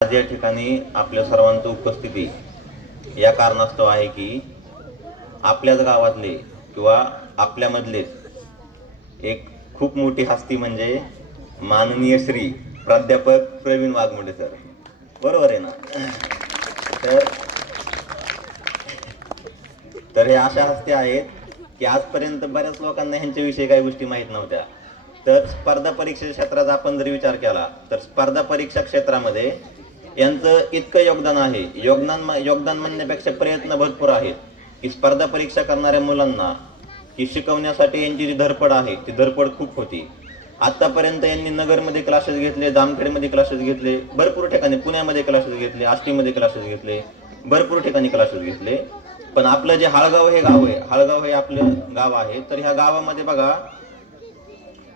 आज या ठिकाणी आपल्या सर्वांची उपस्थिती या कारणास्तव आहे की आपल्याच गावातले किंवा आपल्यामधलेच एक खूप मोठी हस्ती म्हणजे माननीय श्री प्राध्यापक प्रवीण वाघमोडे सर. बरोबर आहे ना? तर तर हे अशा हस्ती आहेत की आजपर्यंत बऱ्याच लोकांना ह्यांच्याविषयी काही गोष्टी माहीत नव्हत्या. तर स्पर्धा परीक्षा क्षेत्रात आपण जर विचार केला तर स्पर्धा परीक्षा क्षेत्रामध्ये यांचं इतकं योगदान आहे. योगदान म्हणण्यापेक्षा प्रयत्न भरपूर आहेत की स्पर्धा परीक्षा करणाऱ्या मुलांना की शिकवण्यासाठी यांची जी धडपड आहे ती धडपड खूप होती. आतापर्यंत यांनी नगरमध्ये क्लासेस घेतले, जामखेडमध्ये क्लासेस घेतले, भरपूर ठिकाणी पुण्यामध्ये क्लासेस घेतले, आष्टीमध्ये क्लासेस घेतले, भरपूर ठिकाणी क्लासेस घेतले. पण आपलं जे हाळगाव हे गाव आहे, हाळगाव हे आपलं गाव आहे. तर ह्या गावामध्ये बघा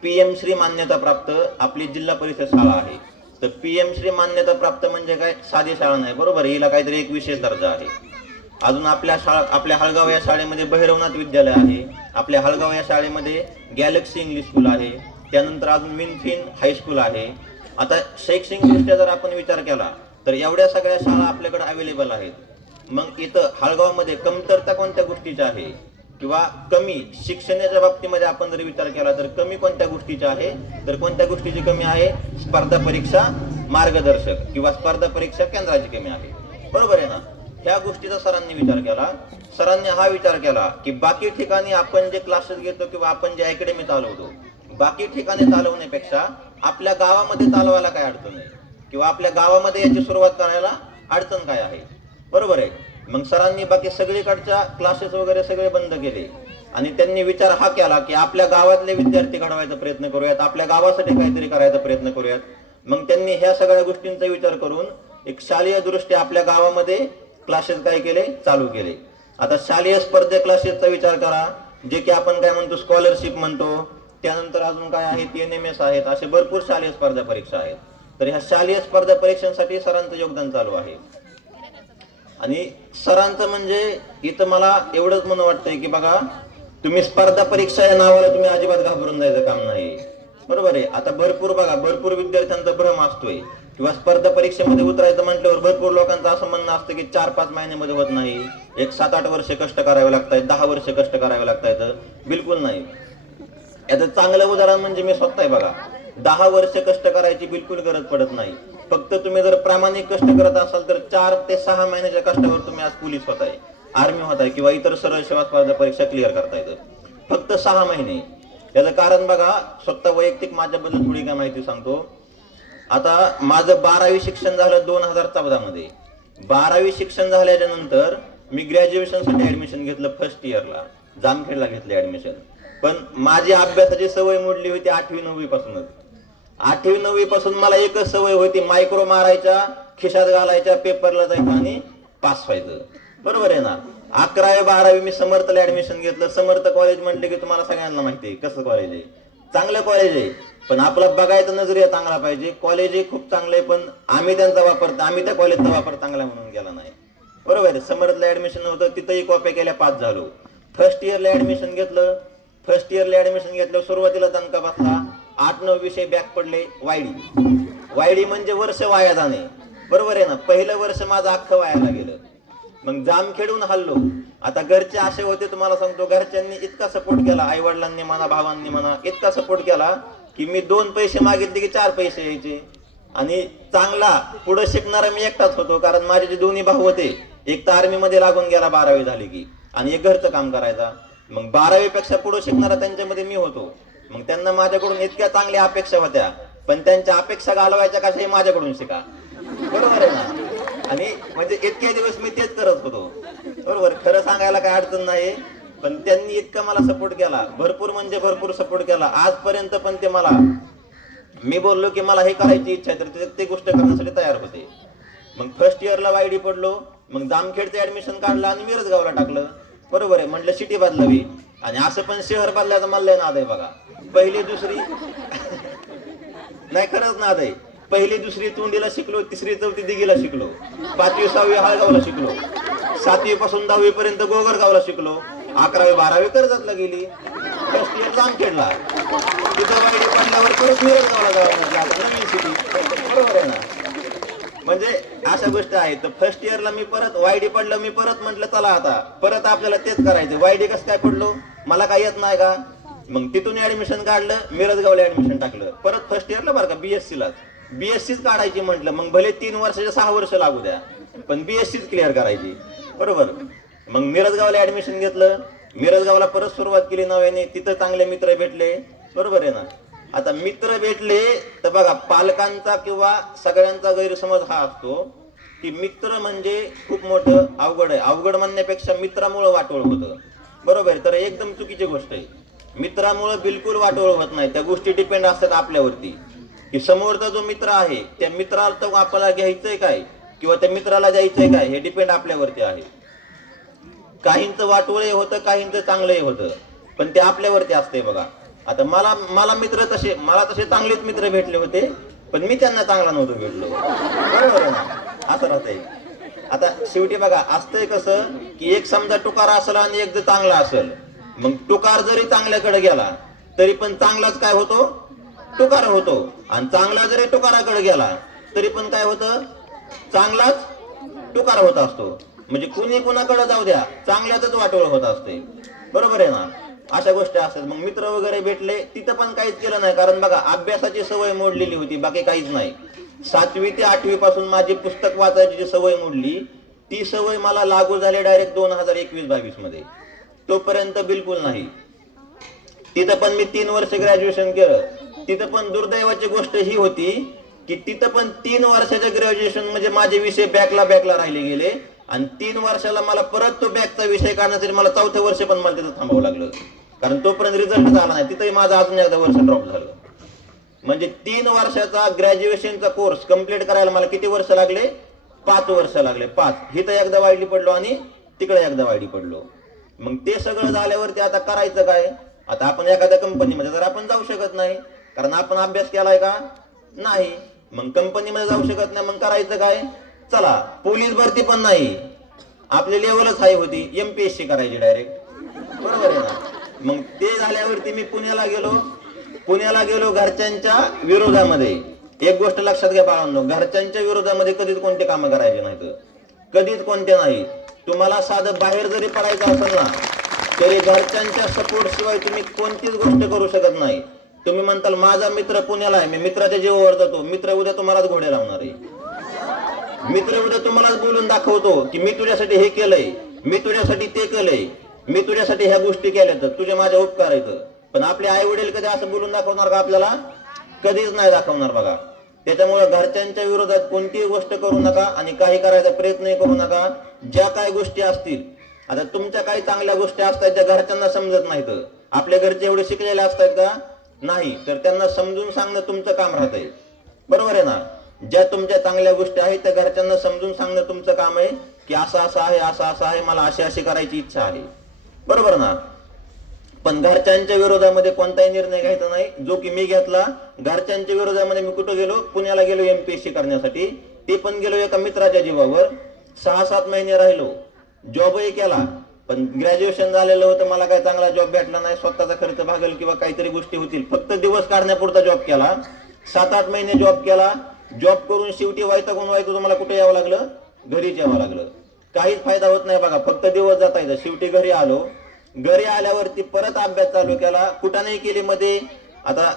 PM श्री मान्यता प्राप्त आपली जिल्हा परिषद शाळा आहे. तर PM श्री मान्यता प्राप्त म्हणजे काय, साधी शाळा नाही. बरोबर, हिला काहीतरी एक विशेष दर्जा आहे. अजून आपल्या हाळगाव या शाळेमध्ये भैरवनाथ विद्यालय आहे. आपल्या हाळगाव या शाळेमध्ये गॅलेक्सी इंग्लिश स्कूल आहे. त्यानंतर अजून विनफिन हायस्कूल आहे. आता शैक्षणिकदृष्ट्या जर आपण विचार केला तर एवढ्या सगळ्या शाळा आपल्याकडे अवेलेबल आहेत. मग इथं हाळगावमध्ये कमतरता कोणत्या गोष्टीची आहे किंवा कमी शिक्षणाच्या बाबतीमध्ये आपण जर विचार केला तर कमी कोणत्या गोष्टीची आहे, तर कोणत्या गोष्टीची कमी आहे? स्पर्धा परीक्षा मार्गदर्शक किंवा स्पर्धा परीक्षा केंद्राची कमी आहे. बरोबर आहे ना? ह्या गोष्टीचा सरांनी विचार केला. सरांनी हा विचार केला की बाकी ठिकाणी आपण जे क्लासेस घेतो किंवा आपण जे अकॅडमी चालवतो, बाकी ठिकाणी चालवण्यापेक्षा आपल्या गावामध्ये चालवायला काय अडचण आहे किंवा आपल्या गावामध्ये याची सुरुवात करायला अडचण काय आहे? बरोबर आहे. मग सरांनी बाकी सगळीकडच्या क्लासेस वगैरे सगळे बंद केले आणि त्यांनी विचार हा केला की आपल्या गावातले विद्यार्थी घडवायचा प्रयत्न करूयात, आपल्या गावासाठी काहीतरी करायचा प्रयत्न करूयात. मग त्यांनी ह्या सगळ्या गोष्टींचा विचार करून एक शालेय दृष्ट्या आपल्या गावामध्ये क्लासेस काय केले, चालू केले. आता शालेय स्पर्धे क्लासेसचा विचार करा, जे की आपण काय म्हणतो स्कॉलरशिप म्हणतो. त्यानंतर अजून काय आहे, TNMS आहेत, असे भरपूर शालेय स्पर्धा परीक्षा आहेत. तर ह्या शालेय स्पर्धा परीक्षांसाठी सरांचं योगदान चालू आहे. आणि सरांचं म्हणजे इथं मला एवढंच म्हणून वाटतंय की बघा, तुम्ही स्पर्धा परीक्षा या नावाला तुम्ही अजिबात घाबरून जायचं काम नाही. बरोबर आहे. आता भरपूर विद्यार्थ्यांचा भ्रम असतोय किंवा स्पर्धा परीक्षेमध्ये उतरायचं म्हटल्यावर भरपूर लोकांचं असं म्हणणं असतं की 4-5 महिन्यामध्ये होत नाही, एक 7-8 वर्ष कष्ट करावे लागतात, 10 वर्ष कष्ट करावे लागतात. बिलकुल नाही. याचं चांगलं उदाहरण म्हणजे मी स्वतः आहे. बघा, 10 वर्ष कष्ट करायची बिलकुल गरज पडत नाही. फक्त तुम्ही जर प्रामाणिक कष्ट करत असाल तर 4 ते 6 महिन्याच्या कष्टावर तुम्ही आज पोलीस होताय, आर्मी होताय किंवा इतर सरळ सेवा स्पर्धा परीक्षा क्लिअर करता येतं. फक्त 6 महिने. याचं कारण बघा, स्वतः वैयक्तिक माझ्याबद्दल थोडी काय माहिती सांगतो. आता माझं 12वी शिक्षण झालं 2014 मध्ये. 12वी शिक्षण झाल्याच्या नंतर मी ग्रॅज्युएशनसाठी ऍडमिशन घेतलं. फर्स्ट इयरला जामखेडला घेतलं ऍडमिशन. पण माझी अभ्यासाची सवय मोडली होती 8वी-9वी पासूनच. 8वी-9वी पासून मला एकच सवय होती, मायक्रो मारायच्या, खिशात घालायच्या, पेपरला जायचं आणि पास व्हायचं. बरोबर आहे ना? 11वी-12वी मी समर्थला ऍडमिशन घेतलं. समर्थ कॉलेज म्हटले की तुम्हाला सगळ्यांना माहिती आहे कसं कॉलेज आहे. चांगलं कॉलेज आहे, पण आपला बघायचा नजरिया चांगला पाहिजे. कॉलेज हे खूप चांगलं आहे, पण आम्ही त्या कॉलेजचा वापर चांगला म्हणून केला नाही. बरोबर आहे. समर्थला ऍडमिशन होतं, तिथंही कॉप्या केल्या, पास झालो. फर्स्ट इयरला ऍडमिशन घेतलं. सुरुवातीला दणका बसला. 8-9 विषय बॅक पडले. वायडी म्हणजे वर्ष वाया जाणे. बरोबर आहे ना? पहिलं वर्ष माझं अख्खं वायाला गेलं. मग जामखेडून हल्लो. आता घरचे असे होते, तुम्हाला सांगतो, घरच्यांनी इतका सपोर्ट केला, आई वडिलांनी म्हणा, भावांनी म्हणा, इतका सपोर्ट केला की मी 2 पैसे मागितले की 4 पैसे यायचे. आणि चांगला पुढे शिकणारा मी एकटाच होतो, कारण माझे जे दोन्ही भाऊ होते, एक तर आर्मीमध्ये लागून गेला 12वी झाली की, आणि एक घरचं काम करायचा. मग 12वी पेक्षा पुढे शिकणारा त्यांच्यामध्ये मी होतो. मग त्यांना माझ्याकडून इतक्या चांगल्या अपेक्षा होत्या, पण त्यांच्या अपेक्षा घालवायच्या कशाही माझ्याकडून शिका. बरोबर आहे ना? आणि म्हणजे इतके दिवस मी तेच करत होतो. बरोबर, खरं सांगायला काही अडचण नाही. पण त्यांनी इतका मला सपोर्ट केला, भरपूर म्हणजे भरपूर सपोर्ट केला आजपर्यंत. पण ते मला, मी बोललो की मला हे करायची इच्छा आहे तर ते गोष्ट करण्यासाठी तयार होते. मग फर्स्ट इयरला वायडी पडलो. मग जामखेडचं ऍडमिशन काढलं आणि मिरजगावला टाकलं. बरोबर आहे. म्हटलं सिटी बदलावी, आणि असं पण शहर बदलायचं मला नाद आहे. बघा, पहिली दुसरी नाही, खरंच नाद आहे. पहिली दुसरी तोंडीला शिकलो, 3री-4थी दिघीला शिकलो, 5वी-6वी हाळगावला शिकलो, 7वी पासून 10वी पर्यंत गोगरगावला शिकलो, 11वी-12वी कर्जतला गेली, फर्स्ट इयर जामखेडला, तिथं वायडी पडल्यावर परत मिरजगावला जावं म्हटलं, नवीन सिटी. बरोबर आहे ना? म्हणजे अशा गोष्टी आहेत. तर फर्स्ट इयरला मी परत वायडी पडलं, मी परत म्हटलं चला आता परत आपल्याला तेच करायचं. वायडी कसं काय पडलो, मला काय येत नाही का. मग तिथून ऍडमिशन काढलं, मिरजगावला ऍडमिशन टाकलं परत फर्स्ट इयरला बरं का, बीएससीलाच. बीएससीच काढायची म्हटलं, मग भले 3 वर्षाचे 6 वर्ष लागू द्या, पण बीएससीच क्लिअर करायची. बरोबर. मग मिरजगावला ऍडमिशन घेतलं, मिरजगावला परत सुरुवात केली नव्याने. तिथं चांगले मित्र भेटले. बरोबर आहे ना. आता मित्र भेटले तर बघा, पालकांचा किंवा सगळ्यांचा गैरसमज हा असतो की मित्र म्हणजे खूप मोठं अवघड आहे. अवघड म्हणण्यापेक्षा मित्रामुळं वाटोळ होतं. बरोबर आहे. तर एकदम चुकीची गोष्ट आहे. मित्रामुळं बिलकुल वाटोळ होत नाही. त्या गोष्टी डिपेंड असतात आपल्यावरती की समोरचा जो मित्र आहे त्या मित्राला तो आपल्याला घ्यायचंय काय किंवा त्या मित्राला द्यायचंय काय, हे डिपेंड आपल्यावरती आहे. काहींचं वाटोळही होतं, काहींचं चांगलंही होतं, पण ते आपल्यावरती असतंय बघा. आता मला मित्र तसे, मला तसे चांगलेच मित्र भेटले होते, पण मी त्यांना चांगला नव्हतो भेटलो. बरोबर आहे ना. असं राहतंय. आता शेवटी बघा असतंय कसं की एक समजा टुकार असेल आणि एक जर चांगला असेल, मग टुकार जरी चांगल्याकडे गेला तरी पण चांगलाच काय होतो, टुकार होतो. आणि चांगला जरी टुकाराकडे गेला तरी पण काय होतं, चांगलाच टुकार होत असतो. म्हणजे कुणी कुणाकडे जाऊ द्या, चांगल्याच वाटोळ होत असते. बरोबर आहे ना. अशा गोष्टी असतात. मग मित्र वगैरे भेटले, तिथं पण काहीच केलं नाही, कारण बघा अभ्यासाची सवय मोडलेली होती, बाकी काहीच नाही. 7वी ते 8वी पासून माझी पुस्तक वाचायची जी सवय मोडली, ती सवय मला लागू झाली डायरेक्ट 2021-22 मध्ये. तोपर्यंत बिलकुल नाही. तिथं पण मी 3 वर्ष ग्रॅज्युएशन केलं. तिथं पण दुर्दैवाची गोष्ट ही होती की तिथं पण 3 वर्षाचं ग्रॅज्युएशन म्हणजे माझे विषय बॅकला राहिले गेले. आणि 3 वर्षाला मला परत तो बॅकचा विषय काढण्यासाठी मला 4थं वर्ष पण मला तिथं थांबावं लागलं, कारण तोपर्यंत रिझल्ट झाला नाही. तिथंही माझं अजून एकदा वर्ष ड्रॉप झालं. म्हणजे 3 वर्षाचा ग्रॅज्युएशनचा कोर्स कम्प्लीट करायला मला किती वर्ष लागले, 5 वर्ष लागले. 5. इथं एकदा वाईडी पडलो आणि तिकडे एकदा वाईडी पडलो. मग ते सगळं झाल्यावरती आता करायचं काय. आता आपण एखाद्या कंपनीमध्ये तर आपण जाऊ शकत नाही, कारण आपण अभ्यास केलाय का नाही. मग कंपनीमध्ये जाऊ शकत नाही, मग करायचं काय, चला पोलीस भरती पण नाही, आपली लेवलच हाय होती, एमपीएससी करायची डायरेक्ट. बरोबर आहे ना. मग ते झाल्यावरती मी पुण्याला गेलो घरच्यांच्या विरोधामध्ये. एक गोष्ट लक्षात घ्या बाळांनो, घरच्यांच्या विरोधामध्ये कधीच कोणते कामं करायचे नाहीत, कधीच कोणते नाही. तुम्हाला साधं बाहेर जरी पडायचं असेल ना, तरी घरच्यांच्या सपोर्ट शिवाय तुम्ही कोणतीच गोष्ट करू शकत नाही. तुम्ही म्हणताल माझा मित्र पुण्याला आहे, मी मित्राच्या जीवावर जातो, मित्र उद्या तुम्हालाच घोडे लावणार आहे. मित्र उद्या तुम्हालाच बोलून दाखवतो की मी तुझ्यासाठी हे केलंय, मी तुझ्यासाठी ते केलंय, मी तुझ्यासाठी ह्या गोष्टी केल्या, तर तुझ्या माझ्या उपकार आहेत. पण आपले आई वडील कधी असं बोलून दाखवणार का आपल्याला, कधीच नाही दाखवणार बघा. त्याच्यामुळे घरच्यांच्या विरोधात कोणतीही गोष्ट करू नका आणि काही करायचा प्रयत्नही करू नका. ज्या काही गोष्टी असतील, आता तुमच्या काही चांगल्या गोष्टी असतात ज्या घरच्यांना समजत नाहीत, आपल्या घरचे एवढे शिकलेले असतात का नाही, तर त्यांना समजून सांगणं तुमचं काम राहतंय. बरोबर आहे ना. ज्या तुमच्या चांगल्या गोष्टी आहेत त्या घरच्यांना समजून सांगणं तुमचं काम आहे की असं असं आहे, असं असं आहे, मला अशी अशी करायची इच्छा आहे. बरोबर ना. पण घरच्यांच्या विरोधामध्ये कोणताही निर्णय घ्यायचा नाही, जो की मी घेतला. घरच्यांच्या विरोधामध्ये मी कुठं गेलो, पुण्याला गेलो एमपीएससी करण्यासाठी. ते पण गेलो एका मित्राच्या जीवावर. 6-7 महिने राहिलो, जॉबही केला, पण ग्रॅज्युएशन झालेलं होतं, मला काही चांगला जॉब भेटला नाही. स्वतःचा खर्च भागेल किंवा काहीतरी गोष्टी होतील, फक्त दिवस काढण्यापुरता जॉब केला. 7-8 महिने जॉब केला. जॉब करून शेवटी वैतागून तुम्हाला कुठे यावं लागलं, घरीच यावं लागलं. काहीच फायदा होत नाही बघा, फक्त दिवस जाता येतं. शेवटी घरी आलो. घरी आल्यावरती परत अभ्यास चालू केला, कुठं नाही केली मध्ये. आता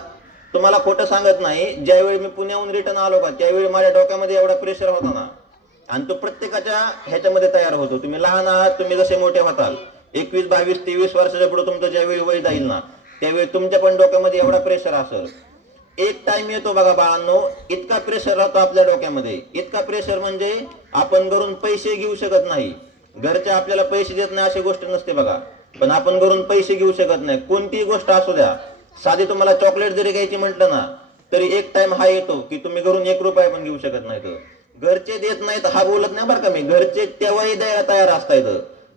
तुम्हाला खोटं सांगत नाही, ज्यावेळी मी पुण्याहून रिटर्न आलो का त्यावेळी माझ्या डोक्यामध्ये एवढा प्रेशर होता ना, आणि तो प्रत्येकाच्या ह्याच्यामध्ये तयार होतो. तुम्ही लहान आहात, तुम्ही जसे मोठे होताल, 21, 22, 23 वर्षाच्या पुढे तुमचं ज्यावेळी वय जाईल ना, त्यावेळी तुमच्या पण डोक्यामध्ये एवढा प्रेशर असेल. एक टाइम येतो बघा बाळांनो, इतका प्रेशर राहतो आपल्या डोक्यामध्ये, इतका प्रेशर म्हणजे आपण घरून पैसे घेऊ शकत नाही. घरचे आपल्याला पैसे देत नाही अशी गोष्ट नसते बघा, पण आपण घरून पैसे घेऊ शकत नाही. कोणतीही गोष्ट असू द्या, साधी तुम्हाला चॉकलेट जरी घ्यायची म्हटलं ना, तरी एक टाइम हा येतो की तुम्ही घरून 1 रुपया पण घेऊ शकत नाहीत. घरचे देत नाहीत हा बोलत नाही बरं का मी, घरचे तेव्हाही द्यायला तयार असतायत,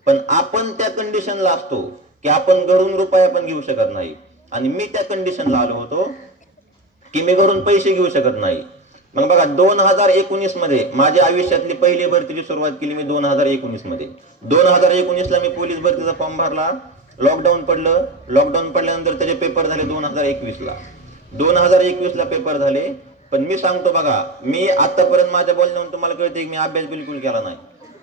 पण आपण त्या कंडिशनला असतो की आपण घरून रुपया पण घेऊ शकत नाही. आणि मी त्या कंडिशनला आलो होतो की मी घरून पैसे घेऊ शकत नाही. मग बघा 2019 मध्ये माझ्या आयुष्यातली पहिली भरतीची सुरुवात केली मी 2019 मध्ये. 2019 ला मी पोलीस भरतीचा फॉर्म भरला. लॉकडाऊन पडलं. लॉकडाऊन पडल्यानंतर त्याचे पेपर झाले 2021 ला. 2021 ला पेपर झाले. पण मी सांगतो बघा, मी आतापर्यंत माझ्या बोलण्यावरून तुम्हाला कळते की मी अभ्यास बिलकुल केला नाही.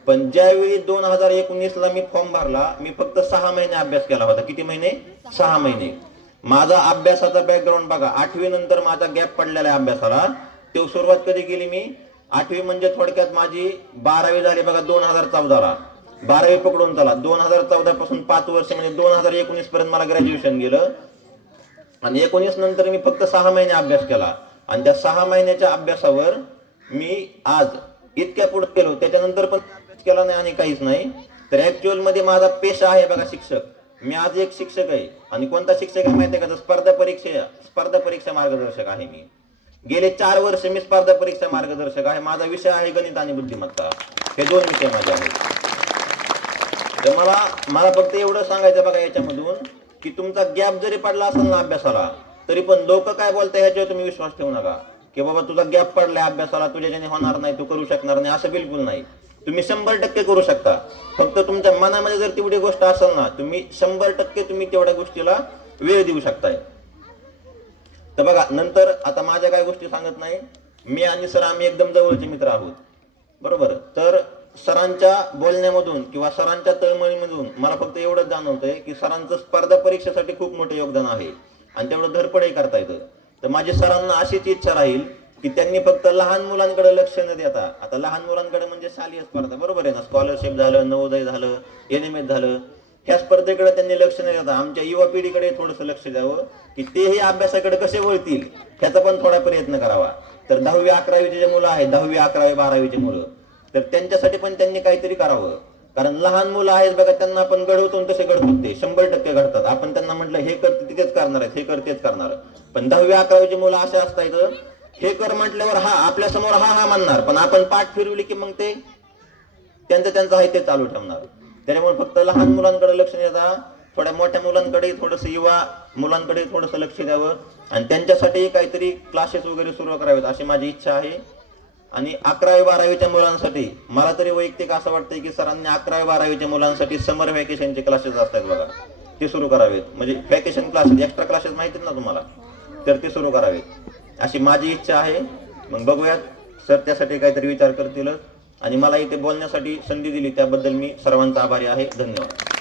पण ज्यावेळी 2019ला मी फॉर्म भरला, मी फक्त 6 महिने अभ्यास केला होता. किती महिने? 6 महिने. माझा अभ्यासाचा बॅकग्राऊंड बघा, 8वी नंतर माझा गॅप पडलेला आहे अभ्यासाला. तो सुरुवात कधी केली मी? 8वी म्हणजे थोडक्यात माझी 12वी झाली बघा 2014ला. 12वी पकडून चला, 2014 पासून 5 वर्ष म्हणजे 2019 पर्यंत मला ग्रॅज्युएशन गेलं. आणि 19 नंतर मी फक्त 6 महिने अभ्यास केला. आणि त्या 6 महिन्याच्या अभ्यासावर मी आज इतक्या पुढे गेलो. त्याच्यानंतर पण अभ्यास केला नाही आणि काहीच नाही. तर ऍक्च्युअल मध्ये माझा पेशा आहे बघा शिक्षक. मी आज एक शिक्षक आहे. आणि कोणता शिक्षक आहे माहिती आहे का? स्पर्धा परीक्षा मार्गदर्शक आहे मी. गेले 4 वर्ष मी स्पर्धा परीक्षा मार्गदर्शक आहे. माझा विषय आहे गणित आणि बुद्धिमत्ता. हे 2 विषय माझे आहेत. तर मला फक्त एवढं सांगायचं बघा याच्यामधून, की तुमचा गॅप जरी पडला असेल ना अभ्यासाला, तरी पण लोक काय बोलताय ह्याच्यावर तुम्ही विश्वास ठेवू नका. की बाबा तुझा गॅप पडलाय अभ्यासाला, तुझ्याने होणार नाही, तू करू शकणार नाही, असं बिलकुल नाही. तुम्ही 100% करू शकता. फक्त तुमच्या मनामध्ये जर तेवढी गोष्ट असेल ना, तुम्ही 100% तुम्ही तेवढ्या गोष्टीला वेळ देऊ शकताय. तर बघा, नंतर आता माझ्या काय गोष्टी सांगत नाही. मी आणि सर आम्ही एकदम जवळचे मित्र आहोत, बरोबर. तर सरांच्या बोलण्यामधून किंवा सरांच्या तळमळीमधून मला फक्त एवढंच जाणवतंय की सरांचं स्पर्धा परीक्षेसाठी खूप मोठं योगदान आहे आणि तेवढं धडपडही करता येतं. तर माझी सरांना अशीच इच्छा राहील की त्यांनी फक्त लहान मुलांकडे लक्ष न देता, आता लहान मुलांकडे म्हणजे शालेय स्पर्धा, बरोबर आहे ना, स्कॉलरशिप झालं, नवोदय झालं, NMS झालं, ह्या स्पर्धेकडे त्यांनी लक्ष न देता आमच्या युवा पिढीकडे थोडंसं लक्ष द्यावं की तेही अभ्यासाकडे कसे वळतील ह्याचा पण थोडा प्रयत्न करावा. तर 10वी 11वीचे जे मुलं आहेत, 10वी 11वी 12वीचे मुलं, तर त्यांच्यासाठी पण त्यांनी काहीतरी करावं. कारण लहान मुलं आहेत बघा, त्यांना आपण घडवतो तसे घडतात, ते 100% घडतात. आपण त्यांना म्हटलं हे कर तिथेच करणार आहेत, हे कर तेच करणार. पण 10वी 11वीचे मुलं असे असतात, हे कर म्हटल्यावर हा आपल्या समोर हा म्हणणार, पण आपण पाठ फिरवली की मग ते त्यांचं आहे ते चालू ठेवणार. त्याच्यामुळे फक्त लहान मुलांकडे लक्ष देता थोड्या मोठ्या मुलांकडे, थोडंसं युवा मुलांकडे थोडंसं लक्ष द्यावं आणि त्यांच्यासाठी काहीतरी क्लासेस वगैरे सुरू करावेत अशी माझी इच्छा आहे. आणि 11वी 12वीच्या मुलांसाठी मला तरी वैयक्तिक असं वाटतंय की सरांनी 11वी 12वीच्या मुलांसाठी समर व्हॅकेशनचे क्लासेस असतात बघा, ते सुरू करावेत. म्हणजे व्हॅकेशन क्लासेस, एक्स्ट्रा क्लासेस माहितीत ना तुम्हाला, तर ते सुरू करावेत अशी माझी इच्छा आहे. मग बघूयात सर त्यासाठी काहीतरी विचार करतीलच. आणि मला इथे बोलण्यासाठी संधी दिली त्याबद्दल मी सर्वांचा आभारी आहे. धन्यवाद.